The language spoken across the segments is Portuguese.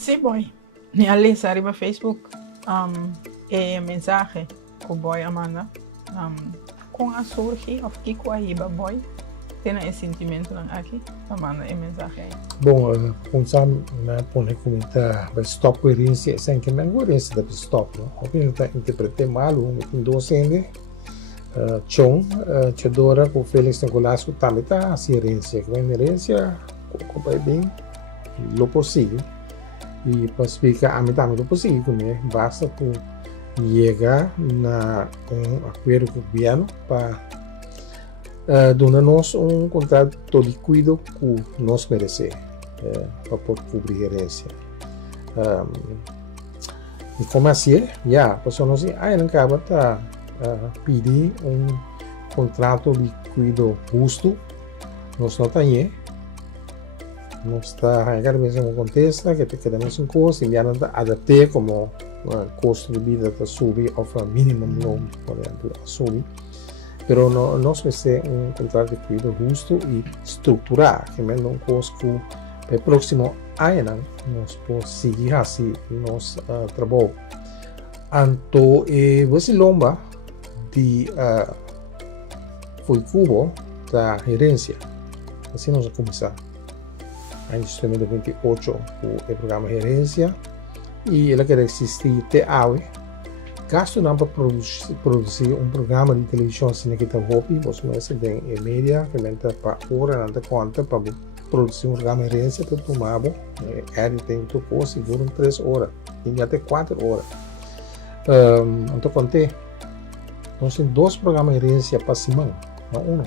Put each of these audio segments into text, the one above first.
Sí, boy. Ni ali arriba Facebook mensaje que boy Amanda com a surge of Kiko Aiba boy tem esse sentimento aqui Amanda mensaje aí. Bom, kung saan na po na kumita ba stop coerência sem que não coerência da stop, no? O que não está interpretar mal, o que não docende, chong, chadora com Felix Nicolasco também tá assim herência, que vem herência, com vai bem, lo possível e para explicar a mim também lo possível, né? Basta tu chegar na acordo com o governo para dona-nos contrato de cuido que nós merecemos para poder cobrir a herência. E como assim? Pessoal nós não acaba de pedir contrato de cuido justo, nós não temos. Nós está cada vez em contexto que queremos um custo e já não adaptar como custo de vida está subir ou a mínimo não por exemplo subir. Pero nós precisamos contrato de cuidado justo e estruturar, que é um curso que no próximo ano nós podemos seguir assim nosso trabalho. Então, você lomba de foi cubo da gerência, assim nós vamos começar. Em 2028 o programa gerência e ela quer existir até hoje. Gasto não para produzir programa de televisão assim que está hobby, você não recebe em média que menta para hora não conta para produzir programa de herência para tomar tem que tocar seguro 3 horas, tem até 4 horas. Então contei, nós temos 2 programas de herência para semana, não 1,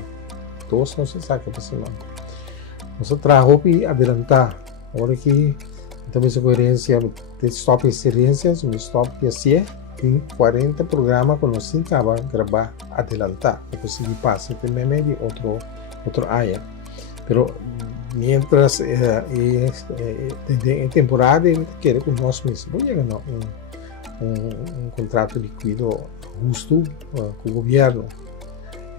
2 não se saca para semana. Nós trabalhamos adelantar, agora que também a coerência de stop experiências, um stop que assim tem 40 programas que nós acabamos de gravar adelantar, para conseguir passar também de outro área. Pero mientras em temporada ele quer com nós mesmos, vou chegar um contrato de cuidado justo com o governo.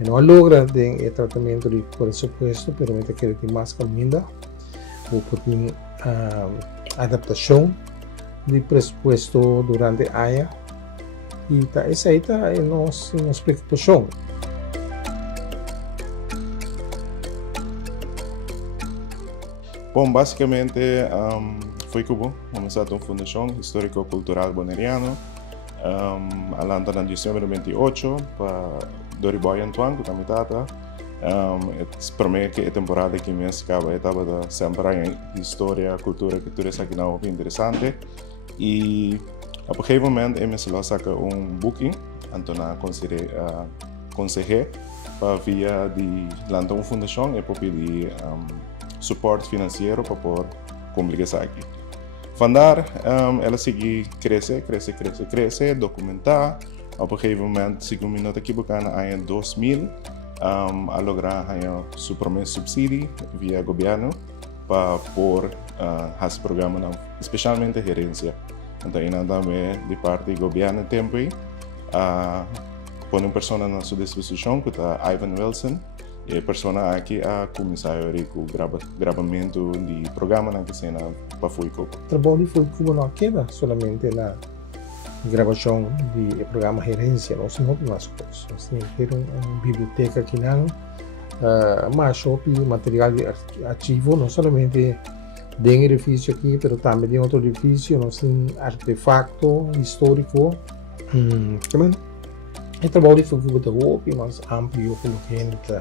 Não logra o tratamento de presupuesto, permite que ele tenha mais caminho, ou tem adaptação de presupuesto durante a ano, e essa aí está a nossa expectativa. Bom, basicamente foi como vamos a uma fundação histórico-cultural boneriano, alanta em dezembro de 2028 para Doriboy Antoine, que também está. Para mim que a temporada que me acaba estava da sempre em história, cultura, que tudo isso aqui não é interessante. E a um momento eu me saca booking, então eu consegui para via de lançar uma fundação e para pedir suporte financeiro para poder complicar isso aqui. Fandar, ela seguir crescer, documentar. A um momento, segundo minuto aqui, em 2000, a lograr seu primeiro subsídio via governo para pôr esse programa, especialmente a gerência. Então, ainda também de parte do governo tempo pôr uma pessoa na sua disposição, que é Ivan Wilson, e a pessoa aqui a comissário com gravamento de programa na que cena para FUICO. O trabalho de FUICO não queda somente na gravação de programa gerência, nós temos mais coisas. Nós temos uma biblioteca aqui mas shop material de arquivo, não somente dentro do edifício aqui, mas também dentro do outro edifício, nós temos artefacto histórico. Também é trabalho de FUICO muito mais amplo que o que a gente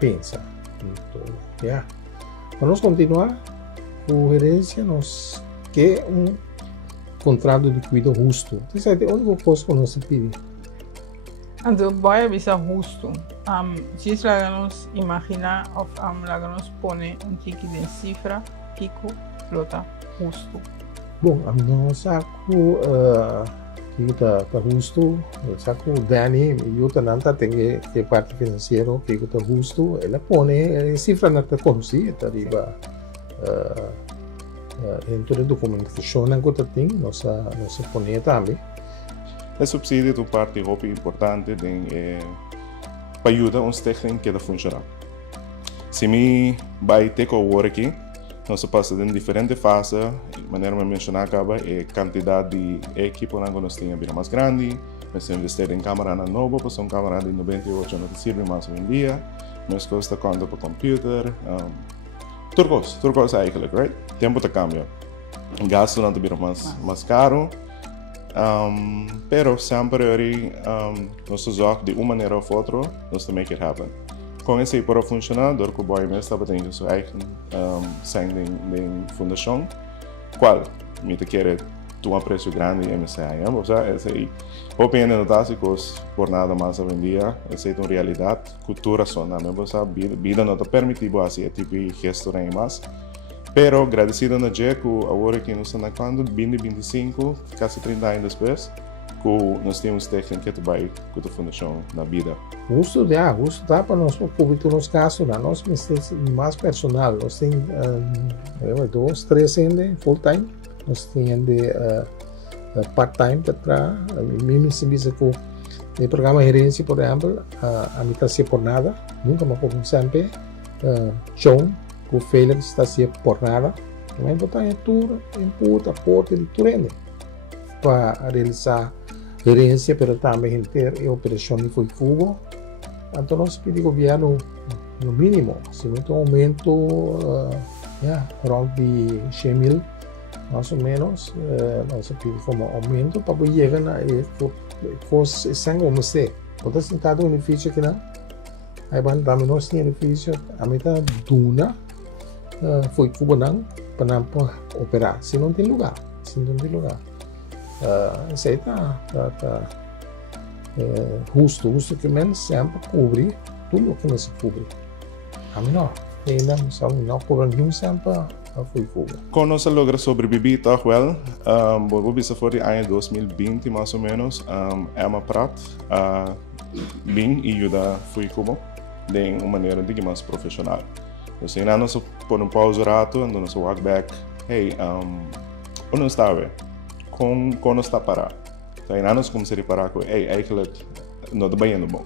pensa. Então, para nós continuar com a gerência, nós queremos contrato de cuidado justo. Essa é a única coisa que nós pedimos. Então, boy bisa justo. Se nos imaginar ou nos pone tique de cifra, Kiko flota justo. Bom, nós saco que está justo, saco Dani, eu também tenho que parte financeira que está justo, ela pone cifra não está conhecida, riba dentro da documentação que tem, nós põe também. O subsídio é parte importante para ajudar uns técnicos que funcionam. Se me vai ter que work aqui, nós passamos em diferentes fases, de maneira que mencionar acaba, a quantidade de equipo que nós temos bem mais grande, nós investimos em câmera nova, porque são câmeras de 98 não servem mais hoje em dia, nós custa conta para computer, turcos eigenlijk, right? Tempo de cambio. Gasto não bem mais caro, pero sempre nós zorgamos de uma maneira ou outra, nós to make it happen. Com esse para funcionar, door que o boy mesmo tem sua eigen zijn de fundação, qual me te quer um preço grande em MCI, ou seja, esse opinião notável que por nada mais hoje em dia, essa é uma realidade, cultura só, não é, você vida não te permite assim tipo de gesto nem mais. Pero agradecido na dia que agora que nós estamos quando 2025, quase 30 anos depois, que nós temos técnica que vai com a fundação na vida. Justo dá para nós público nos casos, nós temos mais personal, nós temos 2, 3 ainda full time, nós temos part time para mim se diz que o programa gerência, por exemplo, a mim está se por nada, nunca me como sempre, John o Felix está se por nada, também botar em tudo, input, aporte de tudo para realizar gerência, mas também ter a operação de fogo. Então nós pedimos ao governo no mínimo, se não tem aumento, around de 100 mil, mais ou menos, nós pedimos como aumento para poder chegar na coisa sem como ser. Outra sentado um edifício aqui não, aí vamos dar menos de edifício, a metade duna. Foi cubanão para operar, se não tem lugar, isso aí está justo que menos sempre cobre tudo o que não se cobre. A menor, ainda não cobre nenhum sempre foi cobre. Quando nós logramos sobreviver, tá well, vou dizer foi no ano 2020 mais ou menos, é uma prática, bem e ajuda foi como de uma maneira de mais profissional. Então, ainda nós põe pausa rato, então nós walk back, hey, onde está we? Como está parado? Então, ainda nós começamos a parar com, hey, eigenlijk, não está bem bom.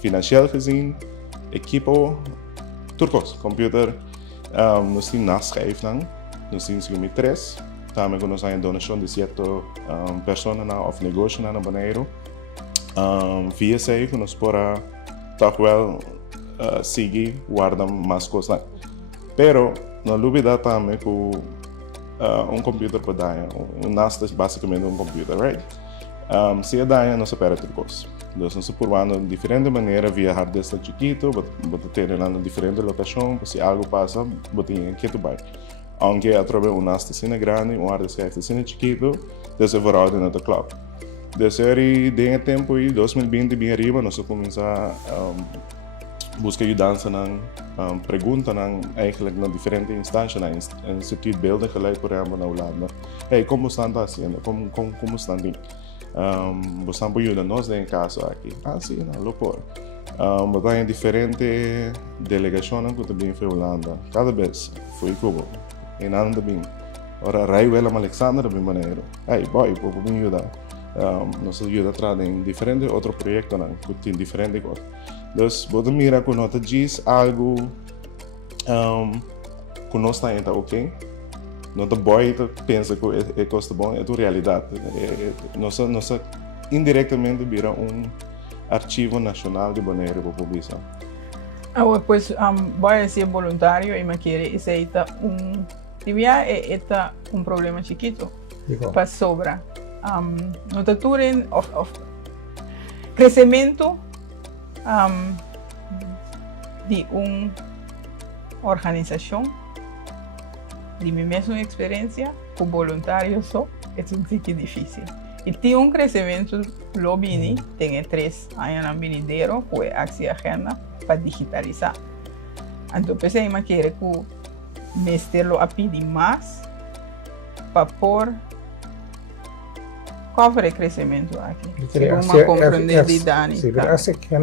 Financieel gezien, equipo, turcos, computer, nós temos naschrijven, nós temos 3, também nós temos donação de 7 pessoas ou negócio na banheiro, via sei que nós podemos, toch wel, seguir guardar mais coisas. Pero não dúvida também que computer para dar, NAS é basicamente computer, right? Se é dar, não se perde turcos. Então, nós provando de diferente maneira viajar desde chiquito, botar ter em diferente locação, se algo passa, botar em que tu vai. Aunque através NAS de grande, hard disk de chiquito, desse verão na club. Desse de tempo em 2020 bem arriba, nós começamos busca ajudança na pergunta eigenlijk na diferente instâncias na Instituto Belden gelijk por exemplo na Holanda. Hey, como estão fazendo? Como estão indo? Você ajuda nós em caso aqui. Sim, não, loucura. Botar em diferente delegações que também foi Holanda. Cada vez foi Cuba. Em ano também. Ora, Raiwela Alexander também maneiro. Hey, boy, por me ajudar. Nos ajuda a trazer em diferentes outros projetos que tem diferentes coisas. Então, você mira que nós diz algo que nós está ainda ok. Não tá boy pensa que é coisa bom, é a realidade. Nós indiretamente vira arquivo nacional de Bonaire para publicar. Pues voy a ser voluntario y me quiere ese é um problema chiquito para sobra. No te turen of crescimento de organização, de minha mesma experiência com voluntários só, é muito difícil. E tem crescimento, lo vini, tem 3 anos na vindeiro, com a agenda para digitalizar. Então, pensei que quero que mesterlo a pedir mais para pôr qual é o crescimento aqui? Uma compreender de Dani. Se você quer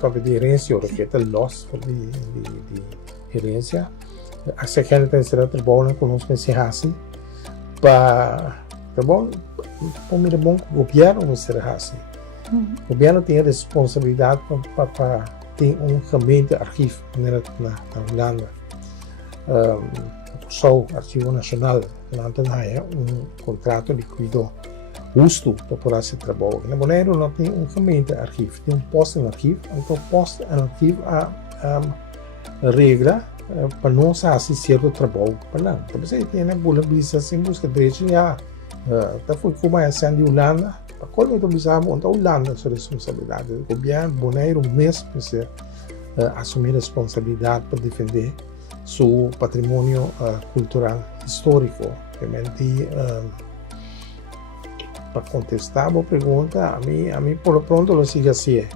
para pedir herência, ou que é loss de herência, você quer ter esse trabalho com nós nesse assim, para bom, para bom governo nesse assim. O governo tem a responsabilidade para ter caminho de arquivo na Holanda. Corsol, Arquivo Nacional, nós um contrato de cuidado justo para poder ser trabalho. Na Bonaire não tem um caminho de arquivo, tem um posto no arquivo, então posto no arquivo a regra para não fazer certo trabalho para não. Então você tem na bola bisa sem busca direito já, tá foi como é sendo de Holanda, para quando eu bisava onde a Holanda a sua responsabilidade, o governo Bonaire mesmo precisa assumir a responsabilidade para defender seu patrimônio cultural histórico. Realmente para contestar a pergunta, a mim por lo pronto lo sigue assim,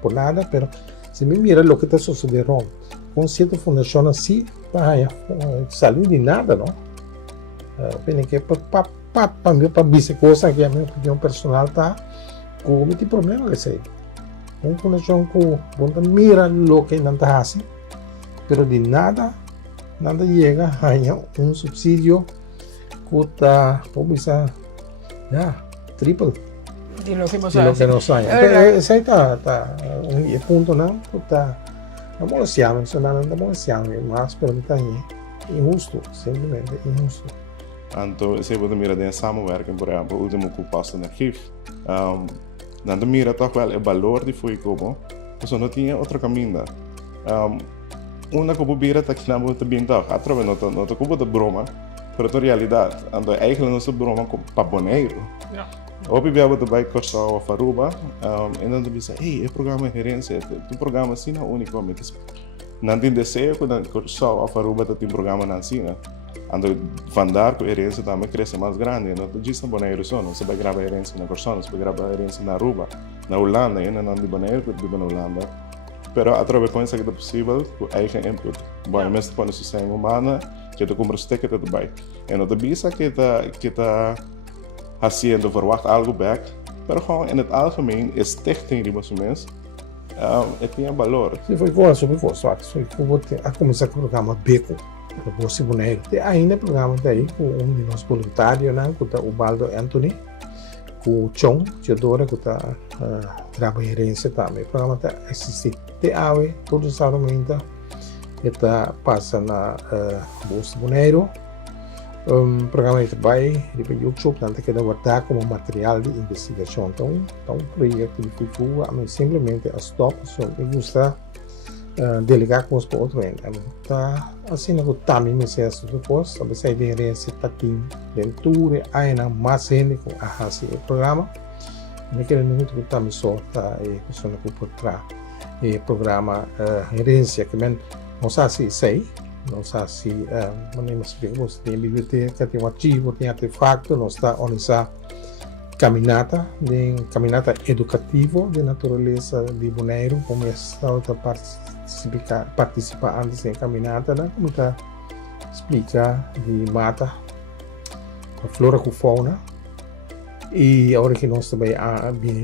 por nada, pero se me mira o que está sucedendo com certa fundação assim, saiu de nada, não? Bem que para dizer coisa que a minha opinião personal tá com muito problema que sei. Uma fundação com onde mira o que não está assim, pero de nada chega a um subsídio que está, vamos dizer, triple De lo que de lo que nos hay. Ese está un punto no está molestando, não molestando mais, pero está injusto, simplesmente injusto. Então, se você mira de samenwerking, por exemplo, o último que passa no arquivo, dan mira toch wel o valor de foi como, então não tinha outro caminho. Una que probeert dat je nou te binden, através não te como de broma, mas na realidade, então eigenlijk não se broma para Bonaire. Op je hebben erbij Corsol of Aruba, en dan bisa, hey, het programma gerência, tu programa assim na único, mas não tem desejo que dan Corsol of Aruba tem programa na assim, ando vandaar que gerência também cresce mais grande, não tu diz na Bonaire só, não se vai gravar gerência na Corsol, se vai gravar gerência na Aruba, na Holanda, e não de Bonaire que vive na Holanda. Pero através com isso que é possível, com eigen input. Bom, mesmo quando se sente humana, que tu compra stekker erbij. En não te bisa que tá haciendo verwacht algo back, pero gewoon in het algemeen is stichting die mensen, het tem valor. Se foi gosto, a começar com o programa Beco, para você Bonaire. Tem ainda programa daí com de nós voluntários, né, com o Ubaldo Anthony, com o Chong, Teodora, que está trabalhando também. O programa está existindo. Tem ave, todos os argumentos está passando na Bolsa Bonaire. Programa de trabalho de YouTube, tanto que dá guardar como material de investigação. Então, um projeto de FUIFU, a mim simplesmente a stop, eu gosto delegar com os outros. Tá assim, eu também me sei as coisas, sabe se a diferença está aqui dentro, ainda mais gente com a esse programa. Naquele momento que também só tá pessoa que por trás programa gerência que não sabe se sei. Não sei se manemos vemos tem biblioteca, tem arquivo, tem artefacto, nós está organizando caminata educativa de natureza de Bonaire, como estava a participar antes em caminata, né? Como está explica de mata, a flora com fauna, e agora que nós também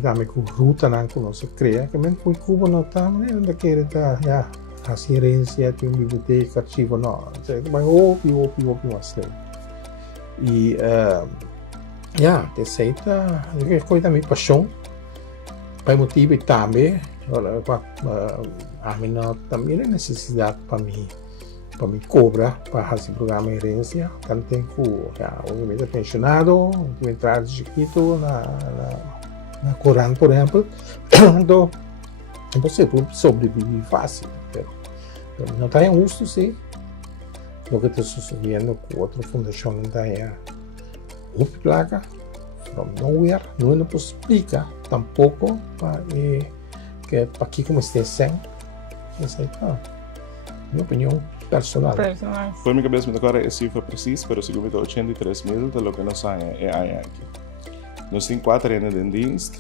também com ruta, não que nós cria, que mesmo foi Cuba não está, né? Daquele tá já a gerência tem uma biblioteca, arquivo, não, vai óbvio assim. E receita, é coisa da minha paixão, para motivo também, a minha também é necessidade para mim cobrar para fazer programa de gerência, tanto tem que obviamente pensionado, tem entrada de chiquito na Coran, por exemplo, então você sobrevive fácil. Não está justo, sim. O que está sucedendo com outra fundação não está placa, from nowhere, não nos explica tampouco para aqui como está sendo. Essa é minha opinião personal. Por minha cabeça, agora é a cifra precisa, mas se eu 83 mil, de lo que nós sabemos é aqui. Nós temos 4 anos de dienst,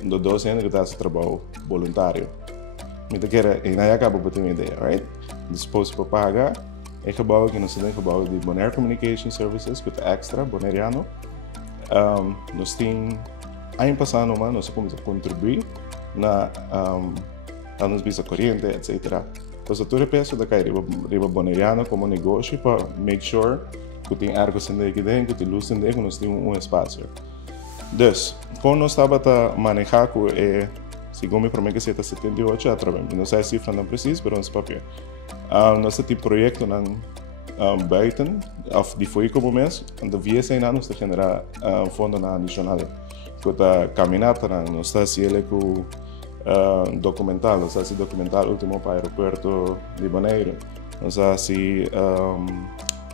2 anos que está a trabalho voluntário. Met de keren in Ayaka ter uma ideia, right? Disposto para pagar, é gebouw que nós temos gebouw de Bonaire Communication Services, que é extra bonaireano. Nós temos ano passado, nós vamos contribuir na nos visa corrente, etc. Então, tu repeso da cai riba bonaireano como negócio para make sure que tem algo sendo aqui dentro, que tem luz dentro, que nós temos espaço. Dus, quando nós estava a manejar com segundo para mim que 78 através não sei a cifra não precisa, mas é papel. Nós temos projeto buiten, of die foi como mês, and the via sem anos de generar fundo na adicional. Kota caminata na não está se ele com documental, não está se documental último para o aeroporto de Bonaire, não está se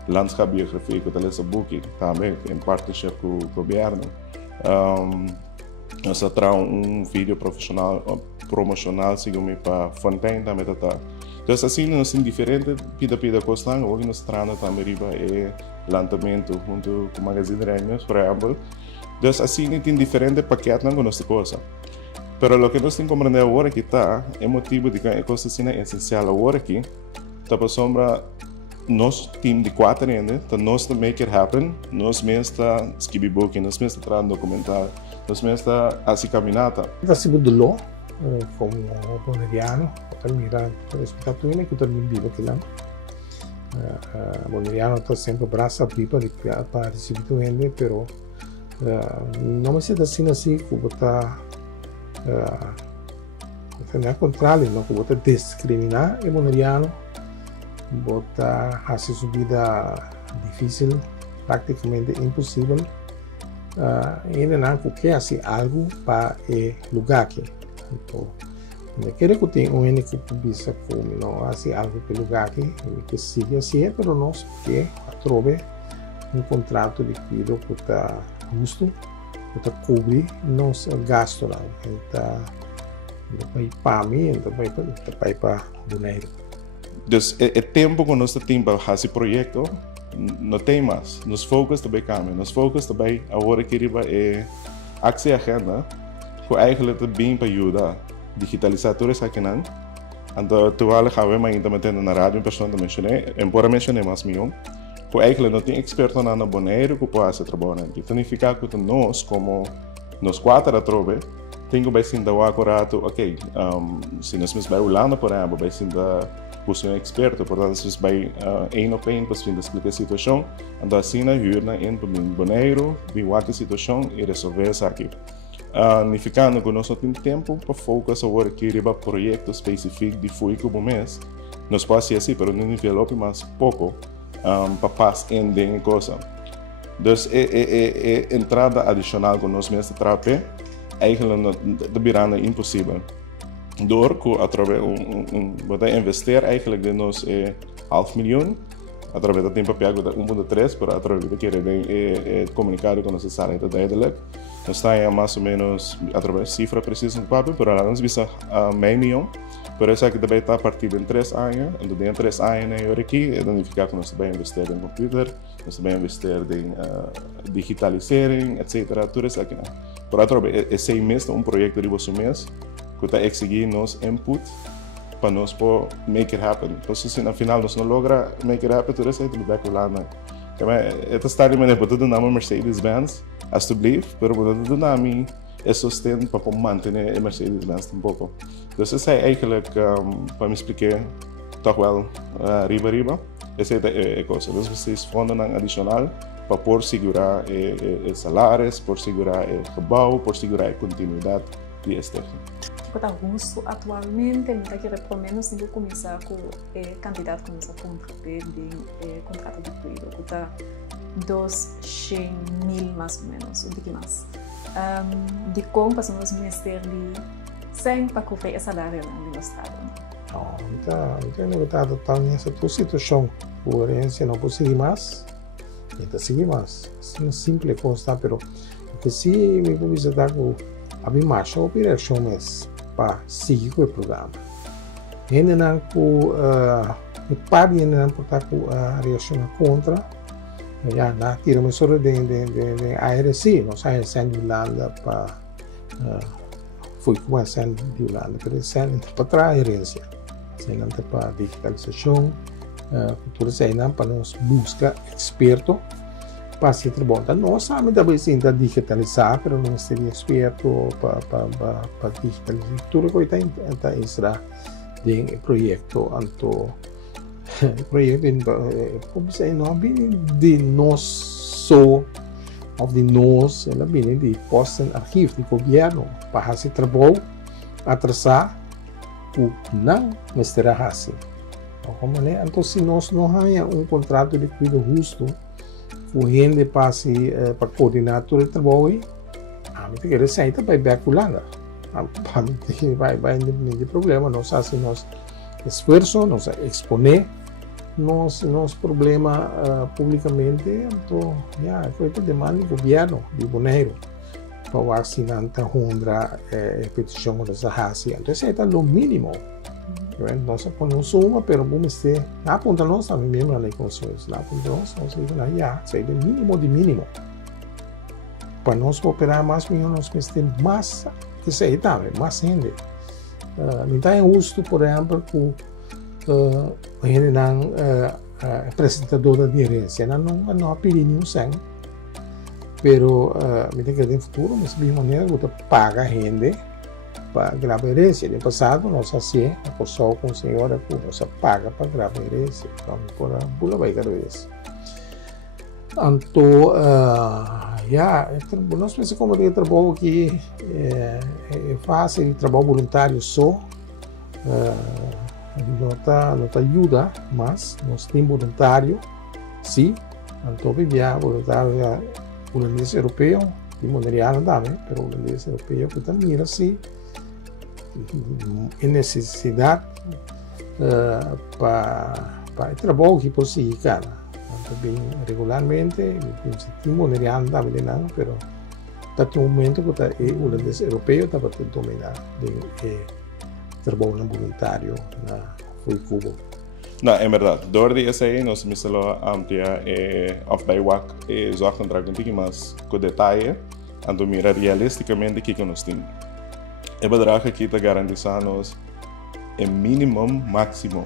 landschapbiografie com esse book também em partnership com o governo. Nós trazemos vídeo profissional promocional segundo para Fontaine também tá. Então assim nós diferente pida costan hoje nós trazemos também riba lançamento junto com o Magazine Reunions, por exemplo. Então assim tem diferente paquete na nossa coisa. Pero lo que nós temos que compreender agora que tá é motivo de que a coisa assim é essencial agora aqui. Tá para sombra nosso time de 4 anos, tá nós to make it happen, nós mesmo está skibibooking, nós mesmo está trazendo documental, nós mesmo está assim caminata. Está segundo lo como boneriano, termina respeitando ele que termina vivo que lá. Boneriano está sempre braço abrido para receber ele, pero não me sei assim como está não é contrário, não como está discriminar o boneriano. Bota hace su vida difícil, prácticamente imposible. Ele não quer fazer algo para o lugar aqui. Então, quer que tenha único publica como não fazer algo para o lugar aqui, que siga assim, mas não se quer atrove contrato de cuidado que está justo, que está cobre nosso gasto lá. Então, vai para mim, então vai para Bonaire. Dus het tempo que nós temos para esse projeto não tem mais. Nos focus também cambia. Nos focus também agora que é ação agenda, que eigenlijk também para ajudar digitalizar tudo isso aqui não. Então, toevallig gaan we maar intermittent na rádio, persoon te mencionei, en por mencionei mais milhão, que eigenlijk não tem experto na Bonaire que pode fazer trabalho. Isso significa que nós, como nós 4 atrove, temos que ser acurato, ok, se nós mesmos vai Holanda, por exemplo, vai ser puso um experto, portanto, se vai op één para explicar a situação, então assim na ajuda em Bonaire, ver a situação e resolver isso aqui. Significando que nós não temos tempo para focar sobre que o projeto específico de foi como mês, nós podemos ser assim, mas não desenvolve mais pouco para passar em dentro coisa. Então, a entrada adicional que nós mesmos trabalhamos, eigenlijk é impossível. Door através wat investir eigenlijk de nós $500,000 através do tempo pago de 1.3 para através de querer comunicar com nossa sala de duidelijk. Nós está mais ou menos através cifra precisa no papel, pero nós visa meio milhão. Por isso que também está a partir de 3 anos, então de 3 anos eu aqui, significa que nós também investir em computer, nós também investir em digitalizering, etc. Tudo isso aqui. Por através é 6 meses projeto de você mês. Que está exigindo nos input para nós poder make it happen. Então, se no final nós não logra make it happen, tudo isso é tudo bem com lá. Esta história me botou do nome Mercedes-Benz, alsjeblieft, pero botou do nome é sustento para manter a Mercedes-Benz um pouco. Então, isso é eigenlijk para me explicar, toch wel, riba. Essa é a coisa. Nós precisamos de fundo adicional para por segurar salários, por segurar o gebouw, por segurar a continuidade de este. Está justo atualmente, me que pelo menos tenho que começar com candidato começar a contratar de contrato de cuidado, que está 200,000 mais ou menos, um pouquinho mais. De como passamos o ministério de 100 para cobrir essa área no estado. Então está totalmente essa tua situação, coerência não pode seguir mais, então seguir mais. É uma simples coisa, pero que se me começa a dar com a minha marcha, a operação mesmo. Para seguir com o programa. Ainda não com parte ainda não por estar com a reação contra, já na tiramos sobre de ARC, nós ARC de Holanda para foi com a SN de Holanda, para SN para trás herência, SN para digitalização, cultura SN para nós buscar experto para ser trabalho. Nós sabemos também sim da digitalizar, mas não seria experto para digitalizar. Tudo que está extra de projeto, anto projeto como se não bem de nós só ou de nós, ela bem de posten arquivo de governo para fazer trabalho atrasar o não mistério assim. Como né? Então, se nós não temos um contrato de cuidado justo, o gente passe para coordenar todo o trabalho, a mim que receita vai beculando. Para mim vai independente problema, nós assim nós esforço, nós exponer nos problema publicamente, então foi a demanda do governo de Bonaire para o assinante honra petição dessa raça. Então, isso é o mínimo. Nós ponemos uma, mas vamos ter, na ponta nós também mesmo na lei consciência, na ponta nós dizemos, isso é o mínimo de mínimo. Para nós operar mais, nós precisamos ter mais, isso aí também, mais gente. Não é justo, por exemplo, que a gente não apresentador da gerência, não há perigo nenhum sangue. Pero, me tem que ter futuro, mas de maneira que paga a gente para gravar herência. No passado, nós assim, a pessoa com a senhora que nós paga para gravar herência. Então, por a bula vai cada vez. Então, nós pensamos como é trabalho que é fácil, trabalho voluntário só. Não ajuda, mas nós temos voluntário, sim. Então, vivia voluntário holandês europeu, e moneriano também, mas o holandês europeu que também mira assim, em necessidade para trabalho que possui, cara. Também regularmente, tem moneriano também, não, mas até o momento que o holandês europeu estava tentando dominar de trabalho voluntário na Cuba. No, é verdade. Door die essay, nós precisamos ampliar of by work zorgen para que mais com detalhe, então mira realisticamente o que nós temos. É bedrag aqui está garantizando-nos o mínimo máximo.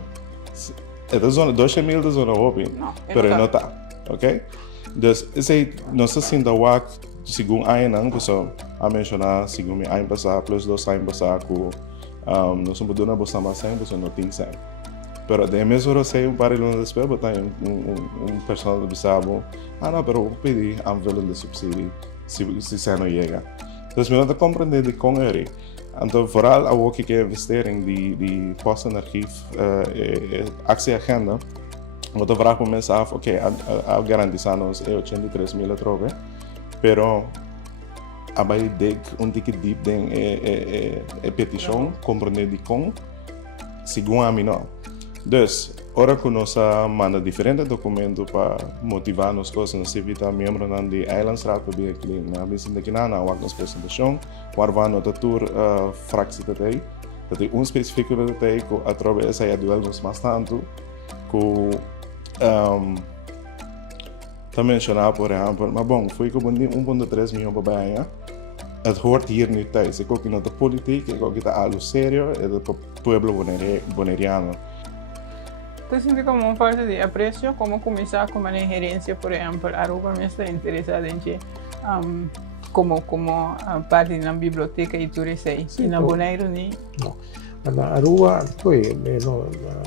É da zona 2.000 da zona hobby, mas não está, ok? Então, esse nós assim da work segundo a ano, pessoal, a mencionar segundo a ano passado plus 2 anos passado, nós vamos dar uma boa mais sem, pessoal não tem sem. Pero de mesmo eu sei par de anos depois, botar personal do Bissau, não, pero eu pedi envelope de subsídio se não chega. Então, me não compreender de como é. Então, vooral ao que quer investir em de post-arquivo, actie agenda, vou falar para começar, ok, a garantizar-nos 83.000 trove, pero a vai de tique deep den petição, compreender de como, segundo a mim não. Dus, ora que nós manda diferentes documentos para motivar nos coisas, nós evita membro de Eilandsraad para ver que na visão daqui na nossa apresentação, waar we no tour fractie tatei, dat é específico tatei que através aí do nos bastante, que também mencionar por exemplo, mas bom, foi que 1.3 milhões para banha. Het hoort hier nu thuis. Ik ook in de politiek, ik ook in de algo serio, het pueblo boneriano. Então, sinto como uma parte de apreço, como começar com uma gerência, por exemplo, Aruba me está interessada em como a parte na biblioteca e tudo isso aí. E na Bonaire, nem? Não. Na Aruba,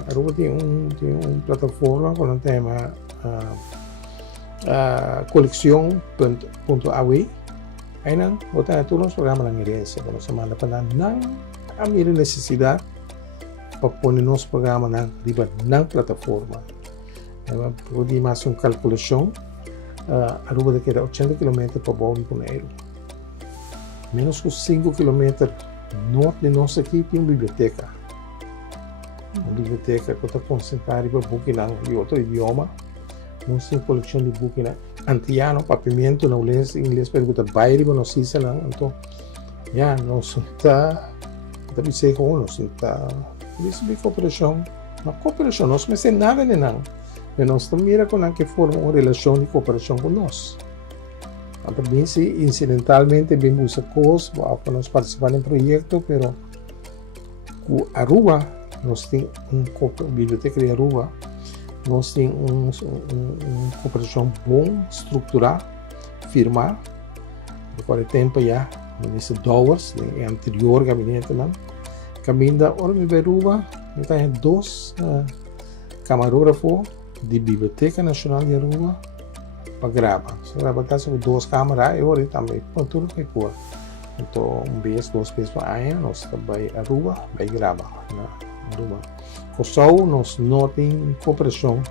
Aruba tem plataforma com o tema coleção.awi. Aí não, botar todos os programas na gerência, quando se manda para não a minha necessidade para pôr nosso programa na plataforma. Pode mais uma calculação, Aruba daqui a 80 km para Bonaire Bonaire. Menos que 5 km norte de nós aqui tem uma biblioteca. Uma biblioteca que está concentrada para book em outro idioma. Nós temos coleção de book antiano, papimento, na inglês, pergunta baile, mas não sei se não. Então, nós está dizendo que nós está de cooperação. Uma cooperação, nós não temos nada de não. Mas nós também com que forma uma relação de cooperação com nós. Também se incidentalmente bem usa coisas para nós participar em projeto, pero com Aruba nós temos uma biblioteca de Aruba, nós temos uma cooperação bom, estruturada, firmada, de qual tempo já nesse dollars, no anterior gabinete lá, caminho da Aruba, tem 2 camarógrafos da Biblioteca Nacional de Aruba para gravar. Se grava com 2 câmeras, eu ali também, para tudo que for. Então, 2 vezes por ano, nós vai Aruba, vai gravar. Aruba. Corsou nós não tem cooperação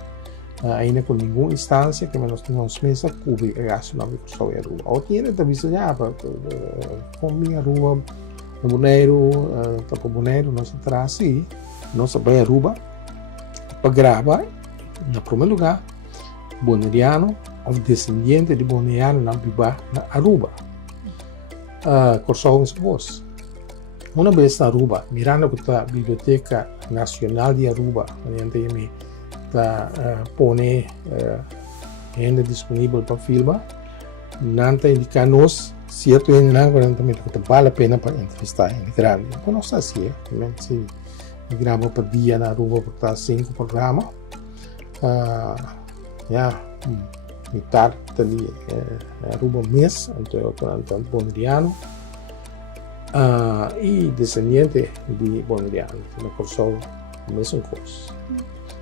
ainda com nenhuma instância que nós temos mesa cubrir relacionado com Corsou e Aruba. Ou tinha também já para com Aruba no Bonaire, para Bonaire nós traz aí, nós vai Aruba para gravar no primeiro lugar bonaireano ou descendente de bonaireano na Biba na Aruba. Corsou es voz. Uma vez na Aruba, mirando a Biblioteca Nacional de Aruba, onde me está pone ainda disponível para filmar, nanta indica-nos certo ainda não que vale a pena para entrevistar em grande. Então nós assim, se grava para dia na Aruba para 5 programas, metade ali Aruba mês, então bonaireano. E descendente de bonaireano, na Corsou o mesmo curso.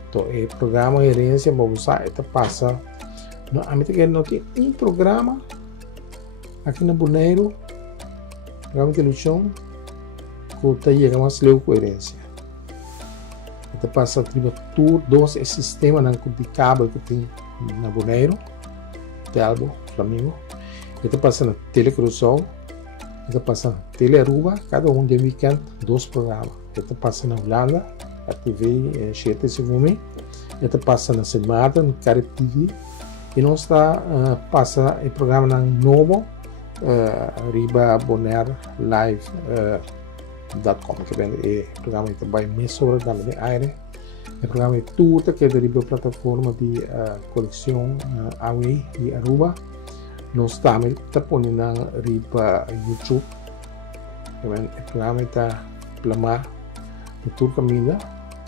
Então, o programa de herência vamos usar passa, a mim que não tem um programa aqui na Bonaire, programa de televisão, que está chegando mais leu com herência. Passa tudo dois sistemas de cabo que tem na Bonaire, Telbo, Flamengo. Passa na Telecruzão. Passa na Tele Aruba, cada de weekend 2 programas. Passa na Holanda, a TV 7 segundos. Passa na semana, no Caribe TV. E nós passa o programa na Novo, Riba Bonaire Live.com, que é o programa que vai mais sobre a área. O programa é tudo que é da plataforma de coleção Away e Aruba. Nós também pondo na riba YouTube. O programa está plasmado de todo caminho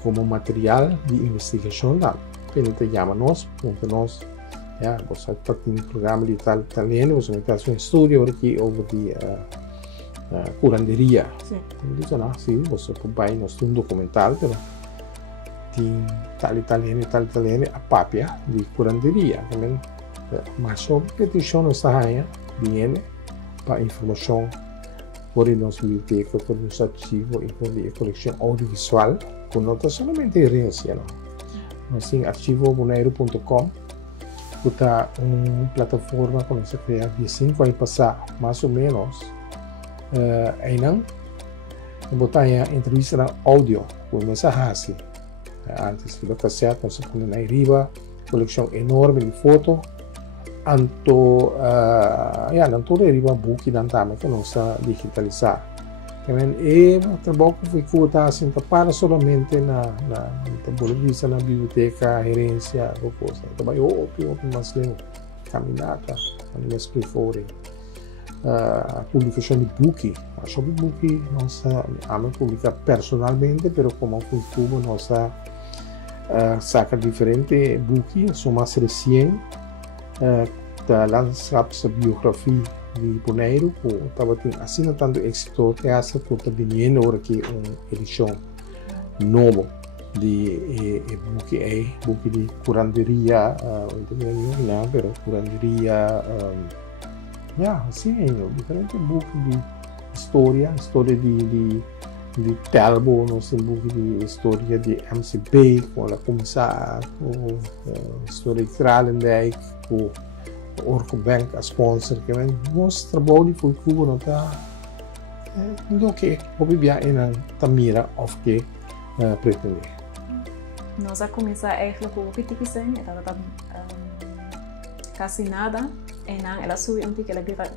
como material de investigação. Apenas chama-nos, nós você tem um programa de italiano, você vai fazer um estudo aqui sobre de curanderia. Sim, você vai nos um documentário, tem tal italiano, a papia de curanderia. Mas sobre a petição nessa área, vem para informação por nossa biblioteca, por nosso arquivo e por a coleção audiovisual, com não somente herência. Nós temos arquivobonaire.com, que está uma plataforma que nós criamos de 5 anos passados, mais ou menos. Aí botar a entrevista na áudio, com mensagem. Antes de cassete, nós põe na riba, coleção enorme de fotos. Anto riba buki dan tama que não está digitalizado. E o trabalho foi que assim para somente na vista na biblioteca herência ou coisa. Trabalho mais lento, caminhada, mais que fora. A publicação de book, a sobre book nós vamos publicar personalmente, pero como foi Cuba nós saca diferente book, são mais recentes. Da landscaps biografia de Bonaire, que estava assim tanto êxito que essa que está vindo agora aqui uma edição nova de book de curanderia, não, pero curanderia, assim, diferente book de história de Telbo, não sei, book de história de MCB, com a começar, história de Kralendijk, com Orco Bank a sponsor, que nosso trabalho foi que não está do que o bebê ainda mira of que pretende. Nós a começar com o que quiser, ela quase nada, e ela subiu um que ela vira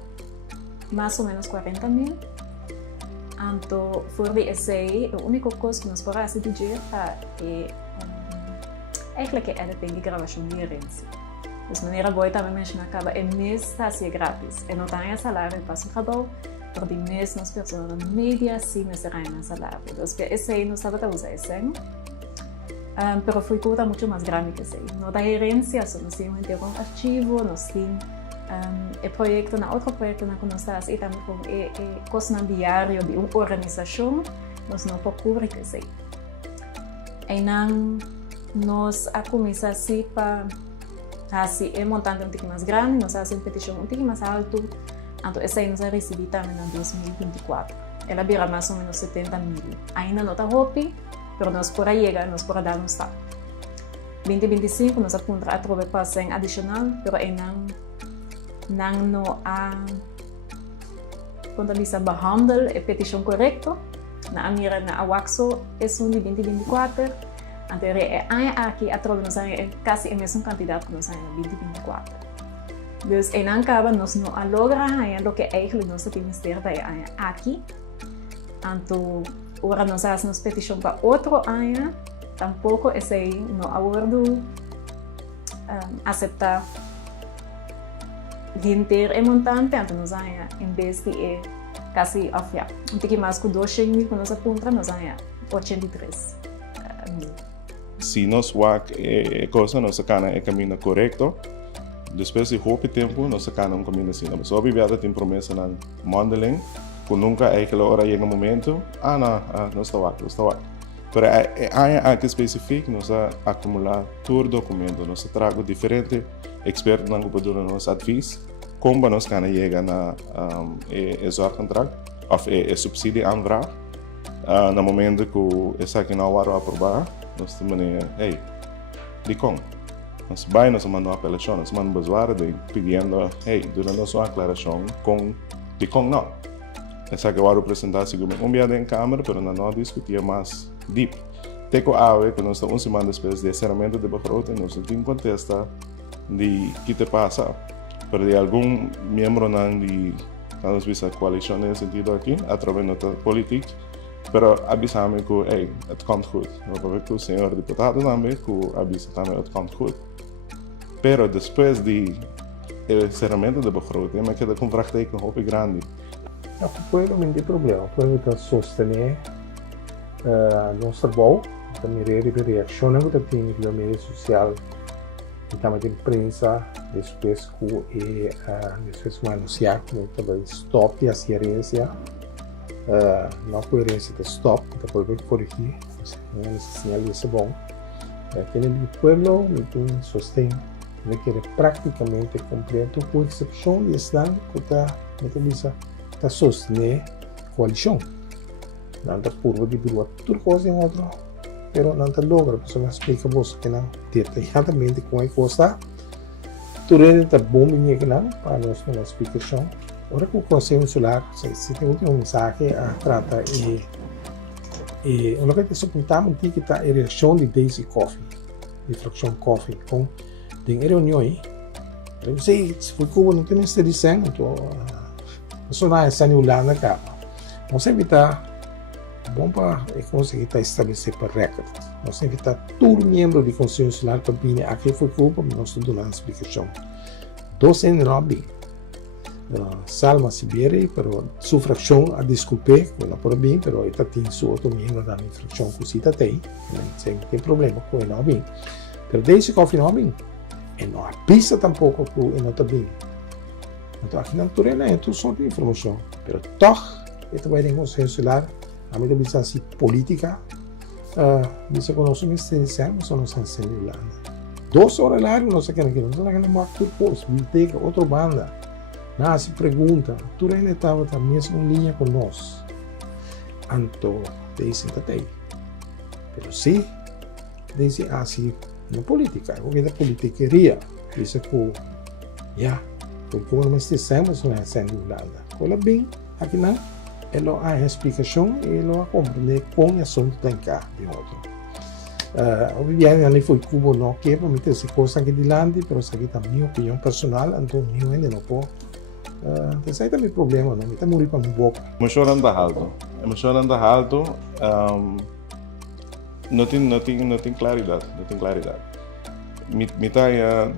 mais ou menos 40.000. Então, for de essay, o único coisa que nós podemos fazer é que ela tem gravação de herência. Dus meneer Boy também mencionou que o mês está a ser grátis. E não tem salário para o trabalho, por de mês nós pessoas na mídia sim mas será em salário. Então, esse aí não estava a usar esse ano. Pero foi coisa muito mais grande que esse aí. Não da herência, nós temos um arquivo, nós temos projeto, outro projeto que nós estamos e também com coisa diário de uma organização, nós não procuramos esse aí. E não nós a começar assim para assim, é montante um pouco mais grande, nós fazemos petição um pouco mais alto, então essa aí nós recebemos também em 2024. Ela vira mais ou menos 70.000. Ainda não está roupa, pero nós por llegar, nós por dar um start. 2025 nós apunta a trobe passem adicional, pero não há contabiliza behandel a petição correto na amira na awaxo é de 2024 anterior é aqui a trobe nós é quase a mesma quantidade que nós em 2024. Dus en acaba nós não logra o que eigenlijk nós temos ter aqui. Anto ora nós fazemos petição para outro ano, tampouco esse não acordo aceitar dinter é montante, anto nós em vez de quase afia. Um pouquinho mais que 200.000 que nós apunta nós 83.000. Se nós wak coisa nós sacana é caminho correto. Depois de pouco tempo, nós sacamos caminho assim. Mas só bibada tem promessa na modeling, que nunca é aquela hora chega um momento, não está aqui. Mas é aqui específico, nós acumular todo documento, nós trago diferentes expertos na grupo do nosso advice, como nós can chegar na zorgcontract, ou subsídio aanvraag, no momento que essa aqui não vai aprovar, nós temos hey, de como? Nós vai nós mandamos apelação, nós mandamos bezwaar pedindo, hey, durante nossa aclaração com de com não. Essa que vai apresentar se como enviado em câmara, mas não discutir mais deep. Teco ave que nós estamos semana depois de encerramento de begroting, nós temos contesta de que te passa, pero de algum membro de nós visa coalição nesse sentido aqui, através da política. Pero avisamos que hey, het komt goed. We hebben que o senhor deputado também que avisa também het komt goed. Pero depois de encerramento da begroting, mas queda com praktijk hoop grande. O pueblo não tem problema. O pueblo está sostener nosso trabalho, também reação que tem na mídia social, e também tem imprensa, depois que depois vai anunciar que também stop a ciência. Não coerência de stop, da política corrigir, esse sinal é bom. O pueblo tem sostém, requer praticamente completo, com exceção de Islam, que está sostener coalição. Não está por de duas coisas em outra, mas não está logra, porque não explica você que não detalhadamente com a coisa. Tudo está bom em que não, para nós não explicação. Ora que o Conselho Insular, se tem uma mensagem a tratar e o que se apontamos aqui que está a reação de Daisy Coffee, de fração Coffee, com tem reuniões. Eu sei se foi como não tem esse desenho, então isso não é sanulado na capa. Nós evitar bom para conseguir estabelecer para recorde. Nós evitar todo membro do Conselho Insular para vir aqui foi culpa, mas nós estamos dando explicação. 209 Salma Siberi, pero su fracción a disculpe, bueno, por bien, pero esta tiene su otro miembro de la fracción que sí tem, sem tem problema com ele não bem. Pero desde que eu não bem, e não avisa tampoco que ele não está bem. Então aqui na natureza é tudo só de informação, pero toch, esta vai ter Conselho Insular, a minha visão assim política, você conhece me extensão, mas não se celular. 2 horas largas, não sei o que, não sei o que, não é curso, biblioteca, outra banda. Nada se pergunta, tu ainda estava na mesma linha com nós. Anto, dizem até. Mas sim, dizem assim, na política, o que é politiqueria. Dizem que, porque não estamos não é sendo nada. Olha bem, aqui não, ela há explicação e ela compreende com o assunto tem cá de outro. Obviamente, ali foi Cuba não quer permitir essa coisa aqui de lande, mas aqui também minha opinião personal, então eu ainda não posso. Esse aí também é problema, não? Me está morrendo para um pouco. Emocionando alto, não tem claridade, Me está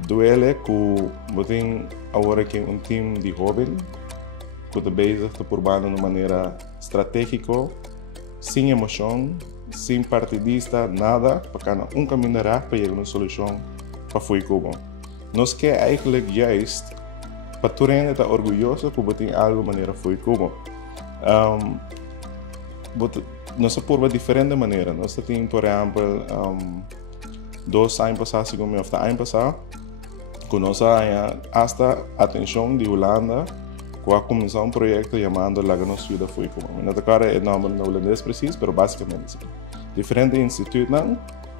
duele que tem agora que time de jovem que está bezig te formando de maneira estratégica, sem emoção, sem partidista, nada, para que caminho rápido para chegar a uma solução para o Cuba. Nós queremos eigenlijk juist para Turén está orgulhoso que tem algo maneira foi Cuba. Nós por diferente maneira. Nós temos, por exemplo, 2 anos passados, como eu falei, ano passado, que nós hasta atenção de Holanda, que começou projeto chamado Lagos Vida foi Cuba. Não é o nome holandês preciso, mas basicamente sim. diferentes institutos,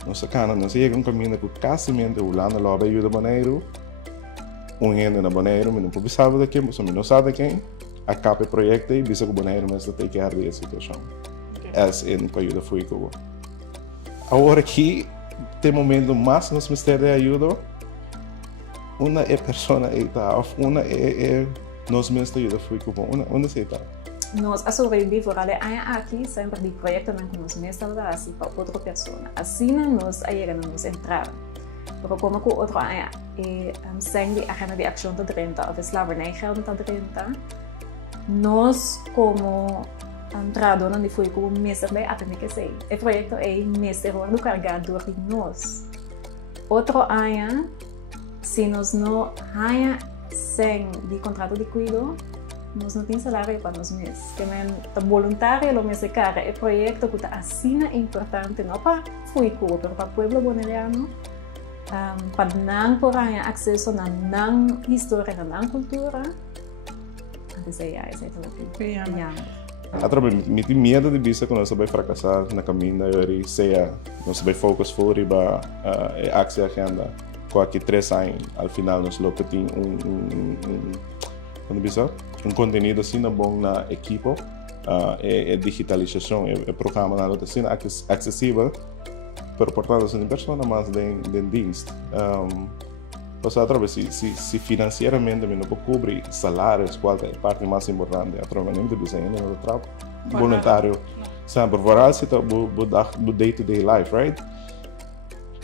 nós chegamos caminho com casamento, o lado lá vai ajuda Bonaire, gente na Bonaire, mas não pode saber de quem, mas não sabe de quem, acaba o projeto e bisa que Bonaire mas tem que arder a situação. Essa é para ajuda foi como. Agora aqui tem momento mais nos mistérios de ajuda, uma é pessoa está, uma é nos mistérios de ajuda foi como, onde se está. Nós, a sobreviver, aqui sempre de projetos que nós mesmos assim para outra pessoa. Assim nós aí nós entrar. Pero como que outro sem de agenda de ação da 30 of slavernijgeld da 30, nós como tradona de foi como mestre bij atende que sei. O projeto é mestre do carregador de nós. Outro se nós não sem de contrato de cuidado, nós não temos salário para nós mesmos. Que é voluntário, lo mesmo cara. É projeto que está assim importante não para Fuico, mas para o povo boneriano, para não por acesso na não história, na não cultura. Antes é isso também. Através de medo de vista que nós vai fracassar na caminho e seja nós vai focar fora para a ação agenda. Com aqui 3 anos, ao final nós lo tem um conteúdo assim bom na equipe, é digitalização, é programa nada assim acessível, para portanto assim pessoa mais de dienst. Então através se financeiramente não pode cobrir salários, qual é a parte mais importante, através de desenho no trabalho voluntário, sempre por se tá o day to day life, right?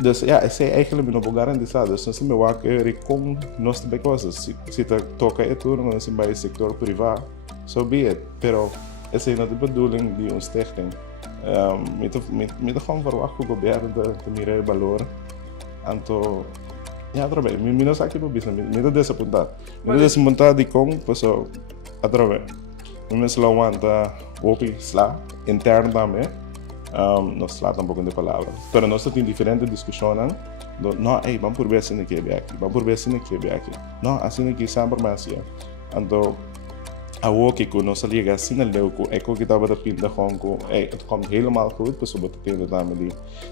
Dus ja, essa é eigenlijk não vou garantizar. Dus nós me waak com nós também coisas. Se toca é tudo, nós vai no setor privado, so be it. Pero essa é não de bedoeling de ons stichting. Me gewoon verwacht que o governo de mirar o valor. Então, ja, através. Me não sabe que é business. Me dá desapontado. Me dá desapontado de como passou através. Me só aguanta o que está interno também. Nós lá também de palavras. Pero nós temos diferentes discussões. Não, vamos por ver assim aqui, vamos por ver assim aqui. Não, assim aqui sempre mais assim. Então, a outra que nós liga assim na leuco, é que estava da pinta com het komt helemaal goed, dus we moeten dan die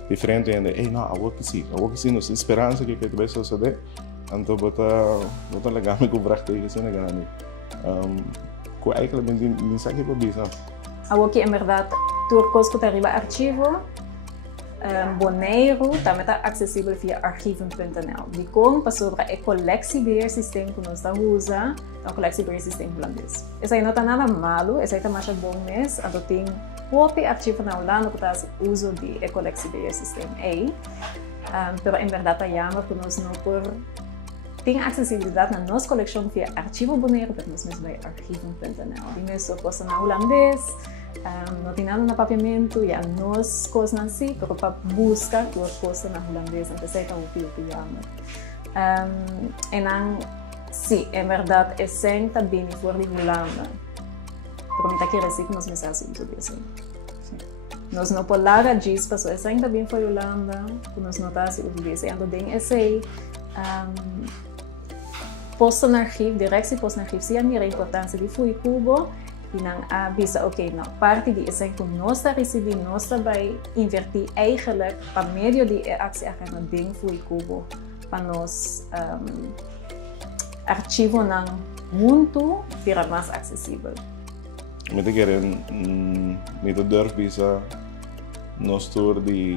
diferente en não, a outra sim, nós esperança que vai ser suceder. Então, bota legal me cobrar que isso não ganha. Que eigenlijk nem sabe que bisa. A outra em verdade turcos que arriba arquivo Bonaire também está acessível via arquivo.nl. De como para sobre o colectiebeheersysteem que nós usamos, é um colectiebeheersysteem holandês. Isso aí não está nada malo, isso aí está mais bom mesmo. Então tem outro arquivo na Holanda que está uso de colectiebeheersysteem aí. Pero em verdade é jammer que nós não por tem acessibilidade na nossa coleção via arquivo Bonaire, mas nós mesmo é arquivo.nl. De mesmo coisa na holandês. Não tem nada no papiamento, e nós coisas assim, para buscar duas coisas na holandesa, então sei que é um que chama. E não, sim, é verdade, é sempre bem fora de Holanda. Para mim, tá aqui receber nós mensagens tudo isso. Nós não podemos dizer para pessoas sempre bem fora de Holanda, que nós não tá assim tudo isso. Então tem esse posto no arquivo, direto posto no arquivo, se a minha importância de fui Cuba. E não avisa, não, parte de isso que nós recebemos, nós vai invertir eigenlijk para meio de actie agenda ding voor Cuba, para nós arquivo não muito virar mais acessível. Me te querem, me te durf visa nós tour de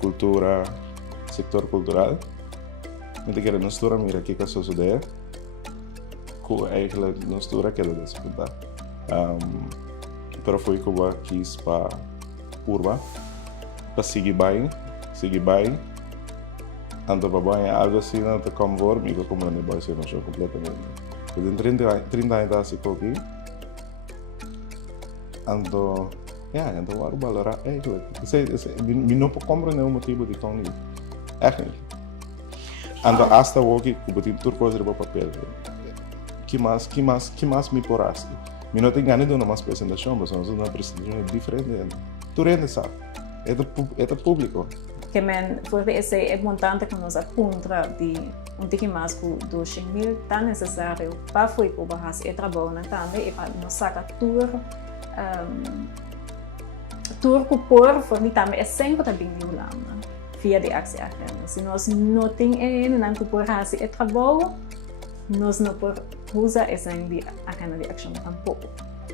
cultura, sector cultural. Me te querem nós tour mira que que sucede. Que eigenlijk nós tour aquela disputa. Pero foi que eu quis para curva, para seguir bem. Então para bem algo assim não te conforme e como não vai ser um show completamente. Porque em 30 anos assim aqui. Então então eu valorar eigenlijk. Me não pode compreender o motivo de tão livre. Eigenlijk. Então hasta hoje que eu tenho tudo coisa para papel. Que mais me porás? Me não tenho ganho de uma apresentação, mas uma apresentação diferente. Tu sabe? É público. Que voor esse é montante que nos apunta de pouco mais que 200.000 tão necessário para foi o barras e trabalho também e para nos sacar tudo turco por também é sempre também de Holanda via de actie agenda. Se nós não tem não por fazer o trabalho, nós não por usar essa agenda de ação tampouco.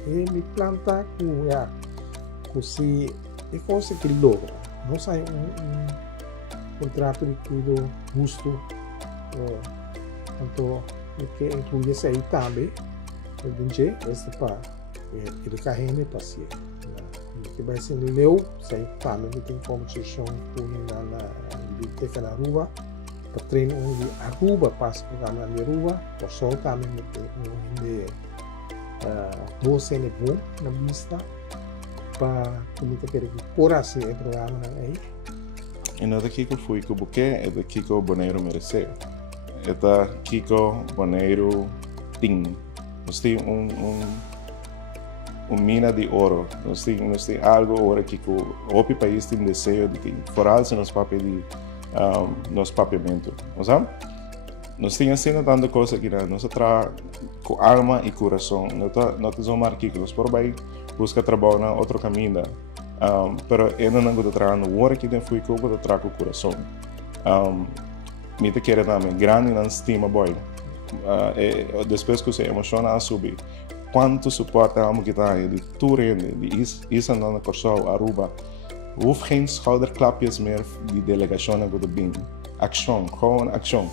E me planta com se é coisa que logra. Não sai contrato de cuido justo, então que inclui isso aí também. Entende? Esse para educar a gente para si. Que vai ser leu, sai também que tem como sessão na biblioteca na rua, para treinar onde a rua passa para na rua, por sol também tem docene bom na vista, para como te quer que por assim é programa aí. E não é daqui que eu fui que o buquê, é daqui que o boneiro mereceu. É daqui que o boneiro tem. Nós temos mina de ouro. Nós temos algo agora que o país tem desejo de que foralce nos papéis de nos papiamento. Não sabe? Nós temos assim tanta coisa que nós trabalhamos com alma e coração. Não estamos aqui que nós por aí busca trabalho na outro caminho. Pero ainda não estou trabalhando agora que tem fui que eu estou trabalhando com o coração. Me te quero também grande na estima boy. Depois que você emociona a subir. Quanto suporte amo que está de Turende, de isso na Corsol, Aruba. Hoef geen schouderklapjes meer die delegationen worden binnen. Action, gewoon action.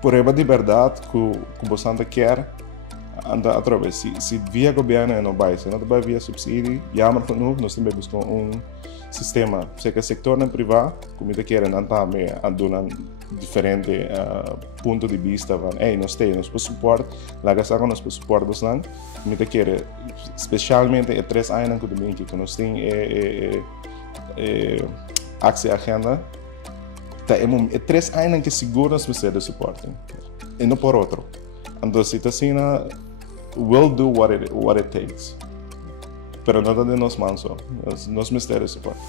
Por eba de verdade que você quer anda através. Se via governo não vai, se não vai via subsídio, jammer genoeg, nós temos buscando sistema. Se que sector privado, como te querem andar me andando diferente ponto de vista van, nós temos suporte, lá que saca nós suporte dos lang, me te querem especialmente 3 anos que também que nós tem actie agenda. É 3 anos que seguro nós precisamos de suporte. E não por outro. Então, se assim, will do what it takes. Pero nada de nós manso. Nós mistérios suporte.